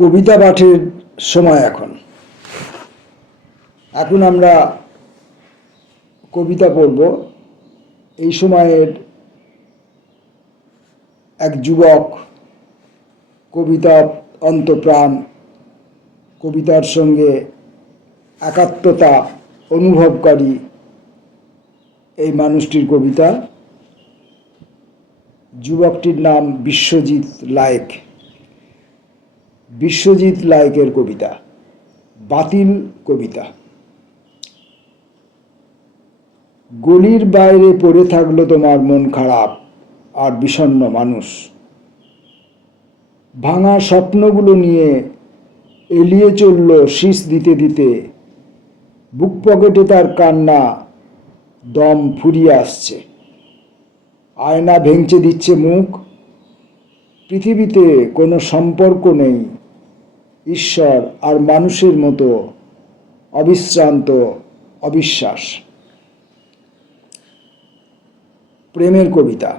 কবিতা পাঠের সময় এখন এখন আমরা কবিতা পড়ব। এই সময়ের এক যুবক কবিতা অন্তপ্রাণ, কবিতার সঙ্গে একাত্মতা অনুভবকারী এই মানুষটির কবিতা। যুবকটির নাম বিশ্বজিৎ লায়েক। বিশ্বজিৎ লায়েকের কবিতা বাতিল কবিতা। গলির বাইরে পড়ে থাকলো তোমার মন খারাপ আর বিষণ্ণ মানুষ, ভাঙা স্বপ্নগুলো নিয়ে এলিয়ে চলল শীষ দিতে দিতে, বুক পকেটে তার কান্না দম ফুরিয়ে আসছে। আয়না ভেঙচে দিচ্ছে মুখ, পৃথিবীতে কোনো সম্পর্ক নেই, ঈশ্বর আর মানুষের মতো অবিশ্রান্ত অবিশ্বাস। প্রেমের কবিতা।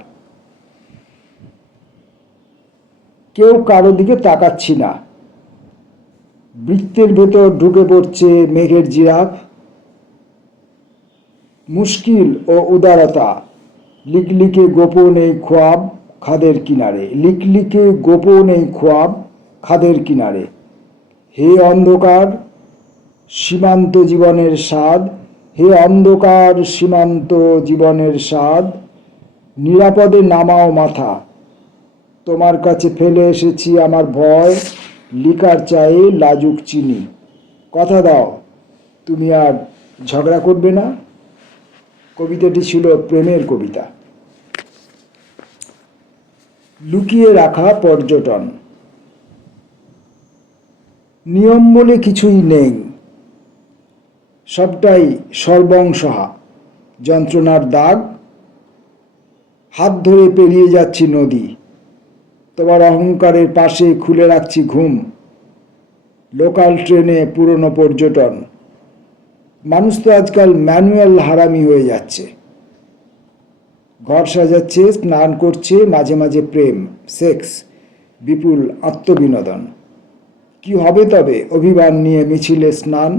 কেউ কারো দিকে তাকাচ্ছি না, বৃত্তের ভেতর ঢুকে পড়ছে মেঘের জিরাফ। মুশকিল ও উদারতা লিকলিকে গোপন এই খোয়াব খাদের কিনারে, লিকলিকে গোপন এই খোয়াব খাদের কিনারে। হে অন্ধকার সীমান্ত জীবনের স্বাদ, হে অন্ধকার সীমান্ত জীবনের স্বাদ, নিরাপদে নামাও মাথা, তোমার কাছে ফেলে এসেছি আমার ভয়, লিকার চায়ে লাজুক চিনি। কথা দাও তুমি আর ঝগড়া করবে না। কবিতাটি ছিল প্রেমের কবিতা। লুকিয়ে রাখা পর্যটন। নিয়ম বলে কিছুই নেই, সবটাই সর্বংসহা। যন্ত্রণার দাগ, হাত ধরে পেরিয়ে যাচ্ছি নদী, তোমার অহংকারের পাশে খুলে রাখছি ঘুম। লোকাল ট্রেনে পুরনো পর্যটন। মানুষ তো আজকাল ম্যানুয়াল হারামি হয়ে যাচ্ছে। ঘর সাজাচ্ছে, স্নান করছে, মাঝে মাঝে প্রেম, সেক্স, বিপুল আত্মবিনোদন। কি হবে তবে অভিমান নিয়ে মিছিলে স্নান?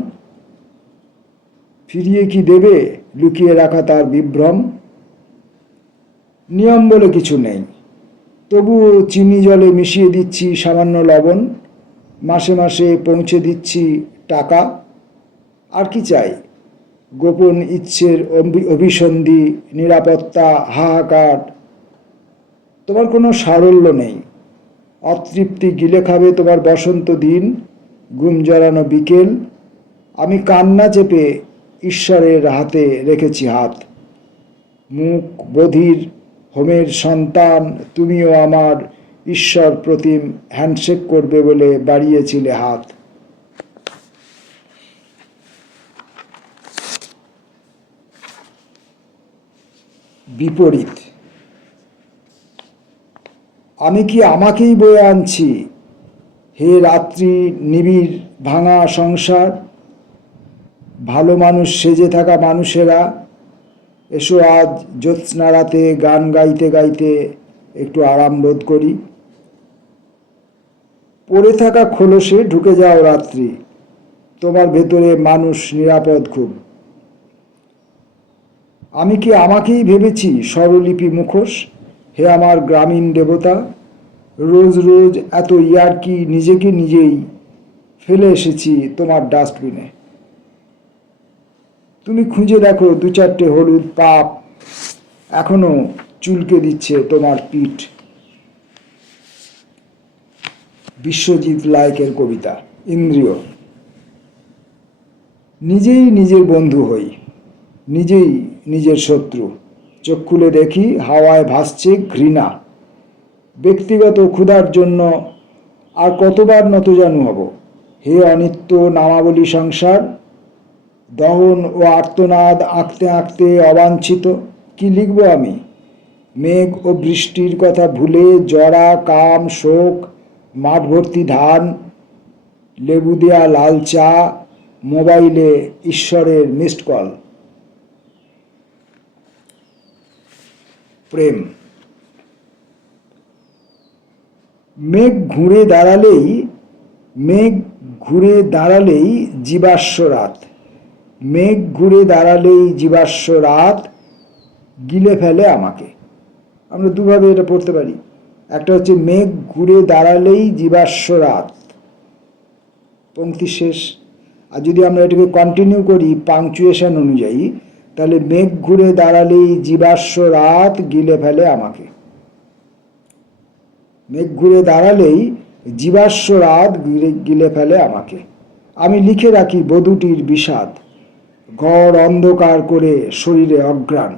ফিরিয়ে কি দেবে লুকিয়ে রাখা তার বিভ্রম? নিয়ম বলে কিছু নেই, তবুও চিনি জলে মিশিয়ে দিচ্ছি সামান্য লবণ। মাসে মাসে পৌঁছে দিচ্ছি টাকা। আর কি চাই? গোপন ইচ্ছের অভিসন্ধি, নিরাপত্তা, হাহাকার। তোমার কোনো সারল্য নেই, অতৃপ্তি গিলে খাবে তোমার বসন্ত দিন, ঘুম জড়ানো বিকেল। আমি কান্না চেপে ঈশ্বরের হাতে রেখেছি হাত। মুখ বধির হোমের সন্তান, তুমিও আমার ঈশ্বর প্রতিম হ্যান্ডশেক করবে বলে বাড়িয়েছিলে হাত। বিপরীত। আমি কি আমাকেই বয়ে আনছি? হে রাত্রি নিবিড় ভাঙা সংসার, ভালো মানুষ সেজে থাকা মানুষেরা, এসো আজ জ্যোৎস্না রাতে গান গাইতে গাইতে একটু আরাম বোধ করি। পড়ে থাকা খোলসে ঢুকে যাও রাত্রি, তোমার ভেতরে মানুষ নিরাপদ খুব। আমি কি আমাকেই ভেবেছি স্বরলিপি মুখোশ? হে আমার গ্রামীণ দেবতা, রোজ রোজ এত ইয়ার্কি নিজেকে নিজেই ফেলে এসেছি তোমার ডাস্টবিনে। তুমি খুঁজে দেখো দু চারটে হলুদ পাপ, এখনো চুলকে দিচ্ছে তোমার পিঠ। বিশ্বজিৎ লায়েকের কবিতা ইন্দ্রিয়। নিজেই নিজের বন্ধু হই, নিজেই নিজের শত্রু। চোখ খুলে দেখি হাওয়ায় ভাসছে ঘৃণা। ব্যক্তিগত ক্ষুধার জন্য আর কতবার নতজানু হব? হে অনিত্য নামাবলী সংসার, দহন ও আর্তনাদ আঁকতে আঁকতে অবাঞ্ছিত। কি লিখব আমি? মেঘ ও বৃষ্টির কথা ভুলে জরা কাম শোক, মাঠ ভর্তি ধান, লেবু দেয়া লাল চা, মোবাইলে ঈশ্বরের মিসড কল। প্রেম। মেঘ ঘুরে দাঁড়ালেই মেঘ ঘুরে দাঁড়ালেই জীবাশ্ম রাত, মেঘ ঘুরে দাঁড়ালেই জীবাশ্ম রাত গিলে ফেলে আমাকে। আমরা দুভাবে এটা পড়তে পারি। একটা হচ্ছে মেঘ ঘুরে দাঁড়ালেই জীবাশ্ম রাত, পংক্তি শেষ। আর যদি আমরা এটাকে কন্টিনিউ করি পাংচুয়েশন অনুযায়ী, তাহলে মেঘ ঘুরে দাঁড়ালেই জীবাশ্ম রাত গিলে ফেলে আমাকে। মেঘ ঘুরে দাঁড়ালেই জীবাশ্ম রাত গিলে ফেলে আমাকে। আমি লিখে রাখি বধূটির বিষাদ, ঘর অন্ধকার করে শরীরে অঘ্রাণ।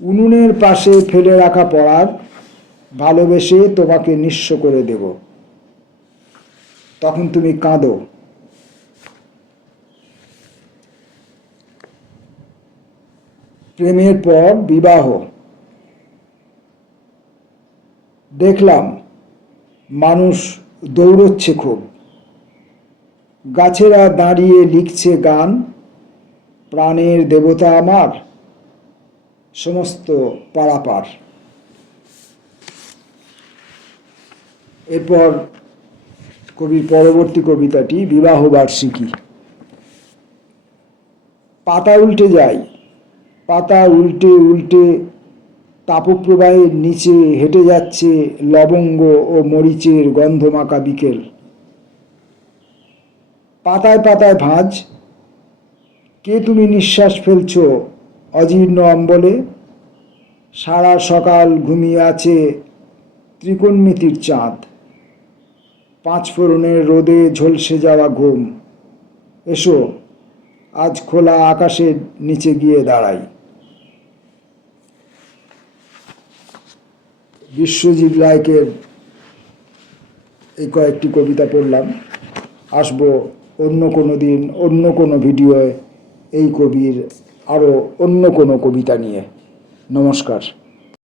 উনুনের পাশে ফেলে রাখা পরাগ, ভালোবেসে তোমাকে নিঃস্ব করে দেব, তখন তুমি কাঁদো। প্রেমের পর বিবাহ। দেখলাম মানুষ দৌড়চ্ছে খুব, গাছেরা দাঁড়িয়ে লিখছে গান, প্রাণের দেবতা আমার সমস্ত পারাপার। এরপর কবির পরবর্তী কবিতাটি বিবাহ বার্ষিকী। পাতা উল্টে যায়, পাতা উল্টে উল্টে তাপপ্রবাহের নিচে হেঁটে যাচ্ছে লবঙ্গ ও মরিচের গন্ধমাখা বিকেল। পাতায় পাতায় ভাঁজ, কে তুমি নিঃশ্বাস ফেলছ অজীর্ণ অম্বলে? সারা সকাল ঘুমিয়ে আছে ত্রিকোণমিতির চাঁদ, পাঁচফোড়নের রোদে ঝলসে যাওয়া ঘুম। এসো আজ খোলা আকাশের নিচে গিয়ে দাঁড়াই। বিশ্বজিৎ রায়কের এই কয়েকটি কবিতা পড়লাম। আসবো অন্য কোনো দিন অন্য কোনো ভিডিওয়ে এই কবির আরও অন্য কোনো কবিতা নিয়ে। নমস্কার।